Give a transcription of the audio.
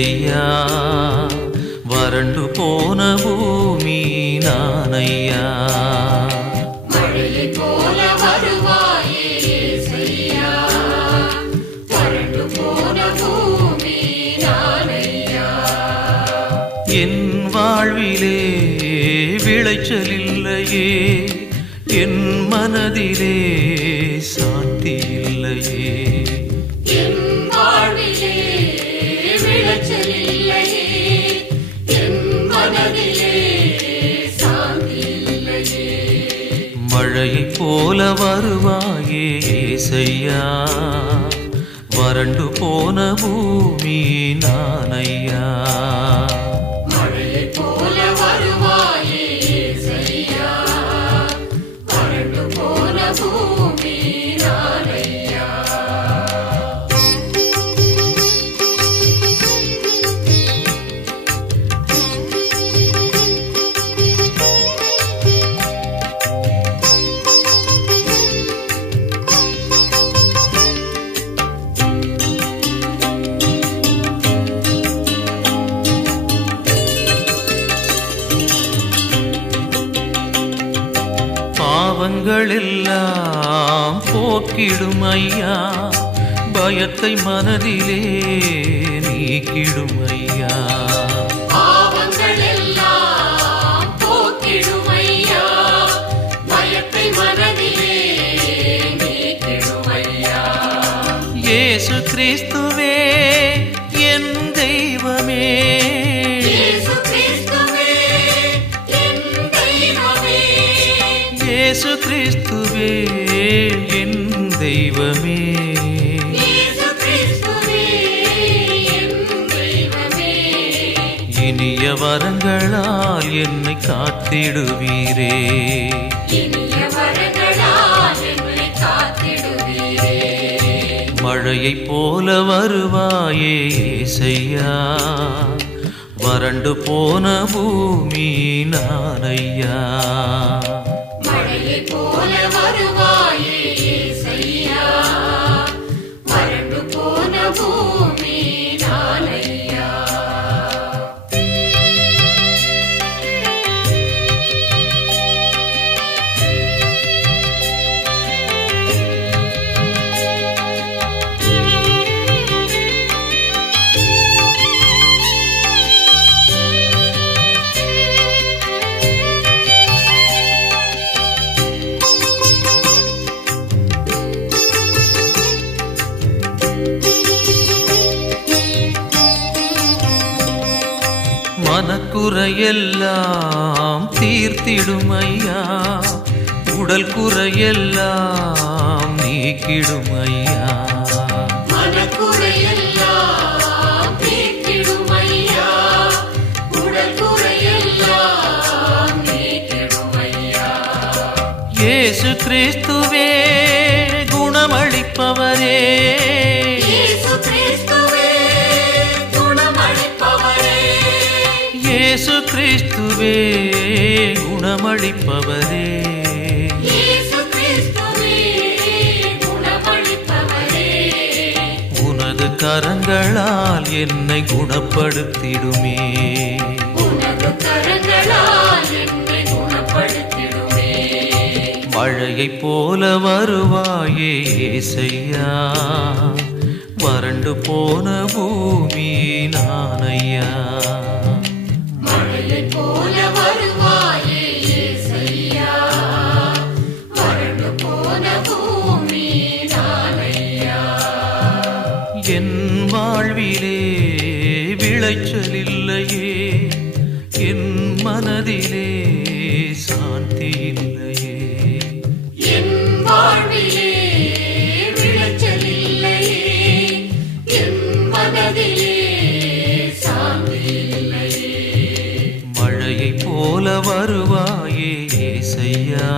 ஏசையா, வறண்டு போன பூமி நானையா. மழையை போல வருவாயே ஏசையா, வறண்டு போன பூமி நானையா. என் வாழ்விலே விளைச்சல் இல்லையே, என் மனதிலே சாந்தி இல்லையே. என் வாழ்விலே விளைச்சல் இல்லையே, என் மனதிலே சாந்தி இல்லையே. மழையை போல வருவாயே ஏசையா, வறண்டு போன பூமி நானையா. மழையை போல வருவாயே ஏசையா, வறண்டு போன பூமி நானையா. பாவங்கள் எல்லாம் போக்கிடும் ஐயா, பயத்தை மனதிலே நீக்கிடும் ஐயா. பாவங்கள் எல்லாம் போக்கிடும் ஐயா, பயத்தை மனதிலே நீக்கிடும் ஐயா. இயேசு கிறிஸ்துவே என் தெய்வமே, இயேசு கிறிஸ்துவே என் தெய்வமே, இயேசு கிறிஸ்துவே என் தெய்வமே. இயேசு கிறிஸ்துவே என் தெய்வமே. இனிய வரங்களால் என்னை காத்திடுவீரே, இனிய வரங்களால் என்னை காத்திடுவீரே. மழையைப் போல வருவாயே ஏசையா, வறண்டு போன பூமி நானையா. மழையை போல வருவாயே ஏசையா, வறண்டு போன பூமி நானையா. மனக்குறையெல்லாம் தீர்த்திடும் ஐயா, உடல் குறையெல்லாம் நீக்கிடும் ஐயா. மனக்குறையெல்லாம் தீர்த்திடும் ஐயா, உடல் குறையெல்லாம் நீக்கிடும் ஐயா. இயேசு கிறிஸ்துவே குணமளிப்பவரே, இயேசு கிறிஸ்துவே குணமளிப்பவரே, இயேசு கிறிஸ்துவே குணமளிப்பவரே. இயேசு கிறிஸ்துவே குணமளிப்பவரே. உனது கரங்களால் என்னை குணப்படுத்திடுமே, உனது கரங்களால் என்னை குணப்படுத்திடுமே. மழையைப் போல வருவாயே ஏசையா, வறண்டு போன பூமி நானையா. மழையை போல வருவாயே ஏசையா, வறண்டு போன பூமி நானையா. என் வாழ்விலே விளைச்சல் இல்லையே, என் மனதிலே சாந்தி இல்லையே. என் வாழ்விலே விளைச்சல் இல்லையே, என் மனதிலே சாந்தி இல்லையே. மழையைப் போல வருவாயே ஏசையா,